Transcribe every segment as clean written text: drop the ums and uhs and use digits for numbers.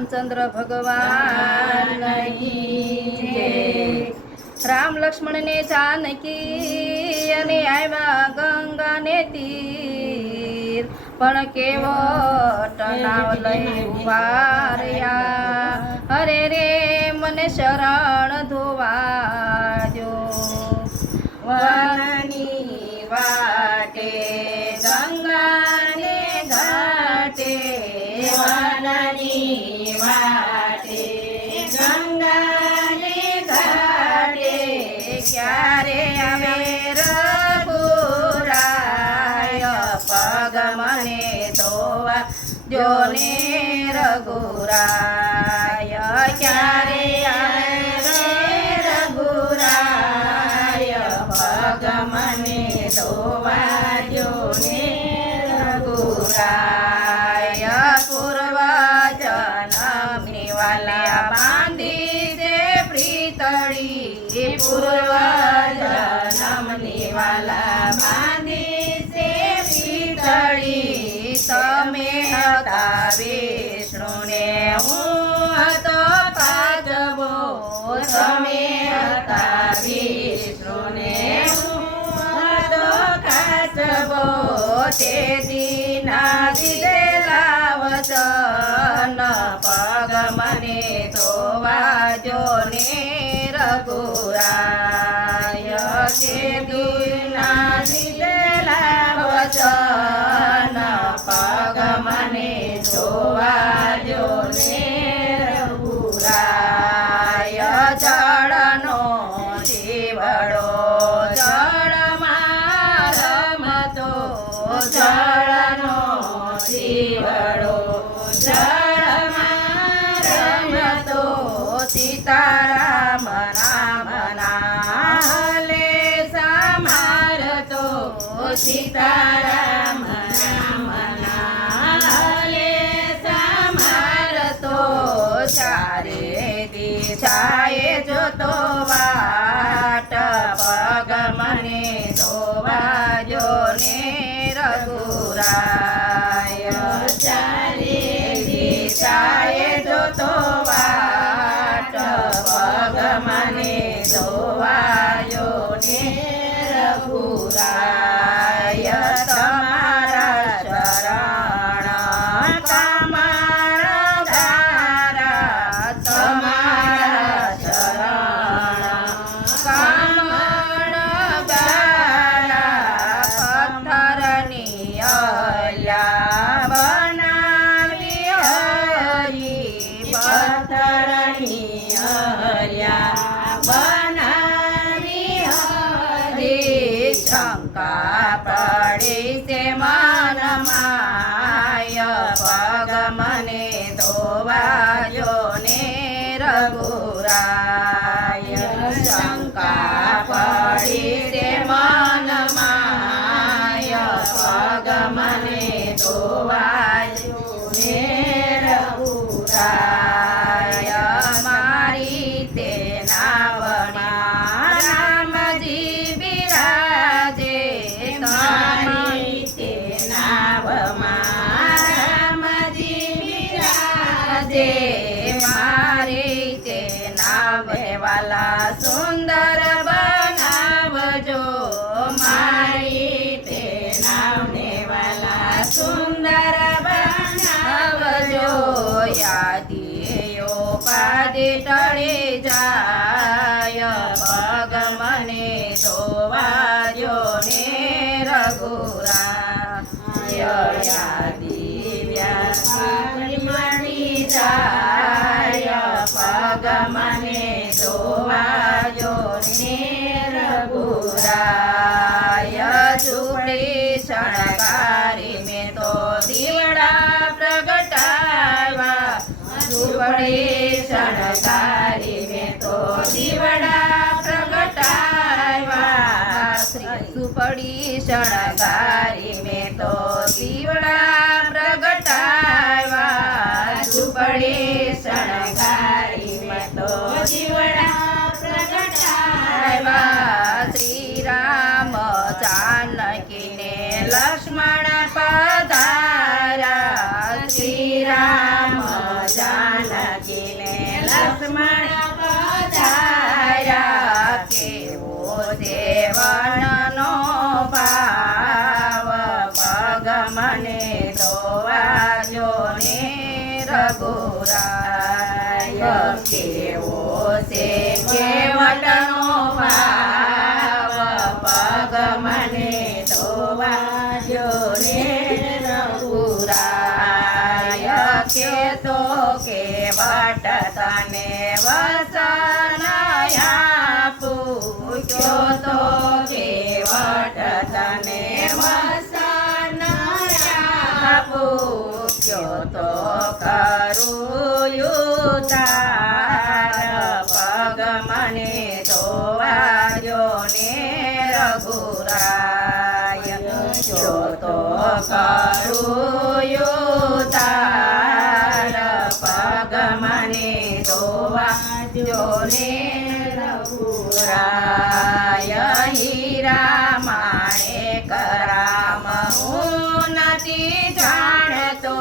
रामचंद्र भगवान की जय। राम लक्ष्मण ने जानकी अने आव्या गंगा ने तीर पण केवो टनाव लई उभा रह्या। हरे रे मने शरण धोवाजो वननी वाटे गंगा ने घाटे वननी वाटे गंगा ने घाटे क्यारे आवे रघुराय पग मने धोवा जोने रघुराय क्यारे आवे रघुराय पग मने धोवा जोने रघुराय। पूर्व जन्मनी वाला बांधी से प्रीतड़ी पूर्व जन्मनी वाला बांधी से प्रीतड़ी तमे हता विष्णु ने हूँ हतो काजबो तमे हता विष्णु ने हूँ हतो काजबो ते दीना दिदेला वचन पग मने धोवाजो ने रघुराय ते दीना दिदेला वचन पग मने धोवाजो ने रघुराय। जड़नो जीवड़ो जड़मां रमतो जड़नो जीवड़ो जड़मां रमतो सीताराम नाम नाले समारतो सीताराम नाम नाले समारतो चारे दिशाए जोतो वाट पग मने धोवाजो ने रघुराय। चारे दिशाए जोतो वाट पग मने धोवाजो ने रघुराय। तमारा शरण कामण धारा तमारा शरण कामण धारा पत्थरनी अल्या बनावी हरी पत्थरनी अल्या बनावी हरी। शंका पड़ी से मन माय पग मने धोवाजो ने रघुराय। शंका पड़ी से मन माय पग मने धोवाजो ने रघुराय। मारी ते नावना रामजी बिराजे मारी ते नावमा रामजी बिराजे मारी ते नावे वाला सुंदर बनावजो मारी ते नावने वाला सुंदर बनावजो। यादियो पादे टळे जाय पग मने धोवाजो ने रघुराय। यादी व्यापारी मणी जाय पग मने धोवाजो ने रघुराय। झूड़ी शणगारी में तो दीवड़ा प्रगटावा झूपड़ी शणगारी में तो दीवड़ा प्रगटावा। झूपड़ी शणगारी में तो दीवड़ा प्रगटावा झूपड़ी शणगारी में तो दीवड़ा प्रगटावा। श्री राम जानकी ने लक्ष्मण पधारा श्री राम જાનકીને લક્ષ્મણ પધાર્યા કેવો સેવનનો ભાવ પગ મને ધોવાજો ને રઘુરાય કેવો છે કેવટનો ભાવ પગ મને ધોવાજો ને રઘુરાય કે તો કેવટ તને વસનયા પૂછ્યો તો કેવટ તને વસનયા પૂછ્યો તો કરું યુતાર પગ મને ધોવાજો ને રઘુરાય જો તો કરું યુતાર પગ મને ધોવાજો ને રઘુરાય હીરા માણેક રામ હું નથી જાણતો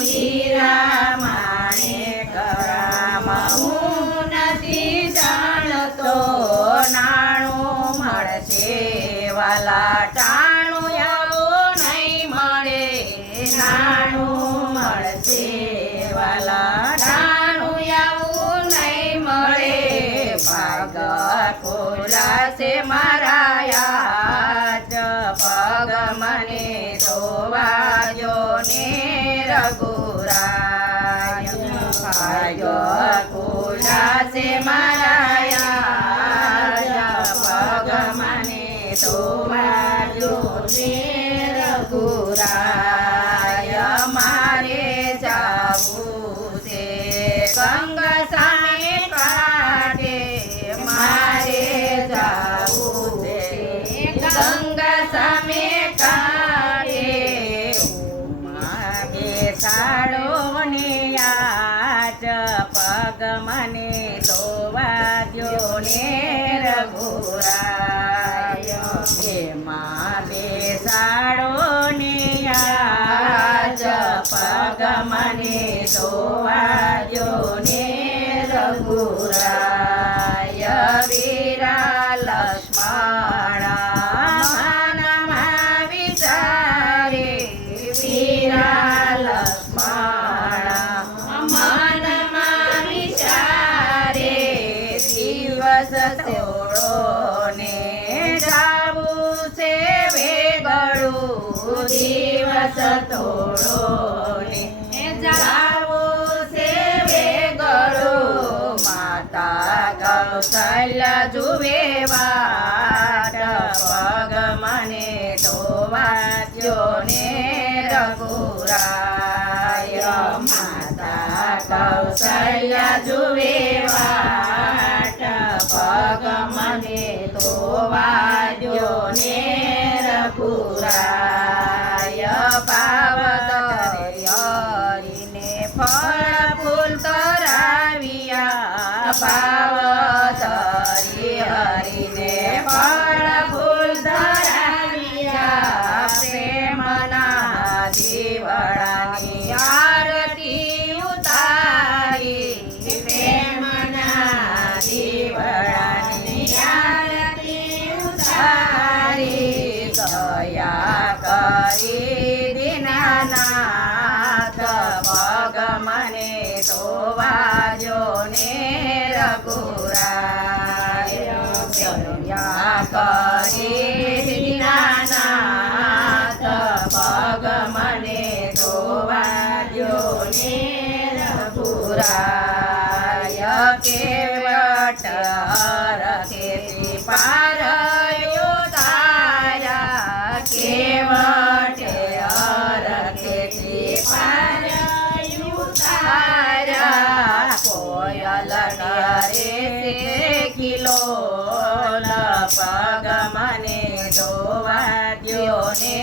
હીરા માણેક રામ હું નથી જાણતો નાણું મળશે વાલા ટાણું આવું નહીં મળે નાણું મળશે વાલા ટાણું આવું નહીં મળે ભાગ ખોલાશે મારા યાદ પગ મને ધોવાજો ને રઘુરાય ભાગ ખોલાશે મારા યાદ પગ મને ધોવાજો ને રઘુરાય મારે જાવું છે ગંગા સામે કાઢે મારે જાવું છે ગંગા સામે કાઢે માગે સાડો ને આજ પગ મને ધોવાજો ને રઘુરાય એમાં બેસાડો ને આજ પગ મને ધોવાજો ને રઘુરાય વીરા લક્ષ્મણ મનમાં વિચારે વીરા લક્ષ્મણ મનમાં વિચારે દિવસ થોડો ને જાવું છે વેગળું દિવસ થોડો ને જાવું છે વેગળું માતા કૌશલ્ય જુએ વાટ પગ મને ધોવાજો ને રઘુરાય માતા કૌશલ્ય જુએ વાટ પગ મને ધોવાજો ને રઘુરાય પાવત હરીને ફળ ફૂલ કરાવ્યા પાવત હરીને ફળ ફૂલ ધરાવ્યા પ્રેમના દીવડાની આરતી ઉતારી પ્રેમના દીવડાની આરતી ઉતારી દયા કરી દીનાનાથ પગ મને ધોવાજો ને રઘુરાય દયા કરી દીનાનાથ પગ મને ધોવાજો ને રઘુરાય કેવટ રખેતી પારયો તારા કેવટ રખેતી પારયો તારા કોયલ કરે કિલો પગ મને ધોવાજો ને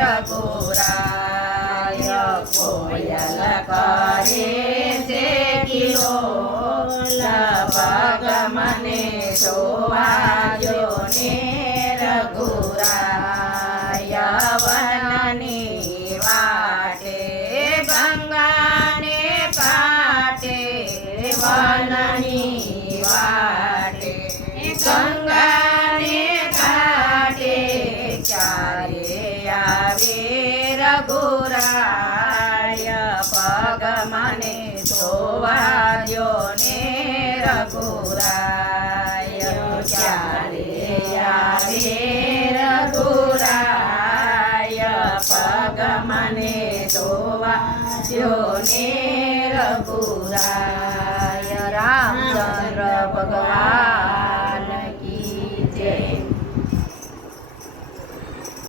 રઘુરાય કોયલ કરે છે કિલો પગ મને ધોવાજો ને રઘુરાય વનની વાટે ગંગાને પા વનની વાટે ગંગાને ઘાટે ક્યારે આવે રઘુરાય પગ મને ધોવા દ્યો ને રઘુરાય ક્યારે આવે રઘુરાય પગ મને ધોવા દ્યો ને રઘુરાય રામચંદ્ર ભગવાન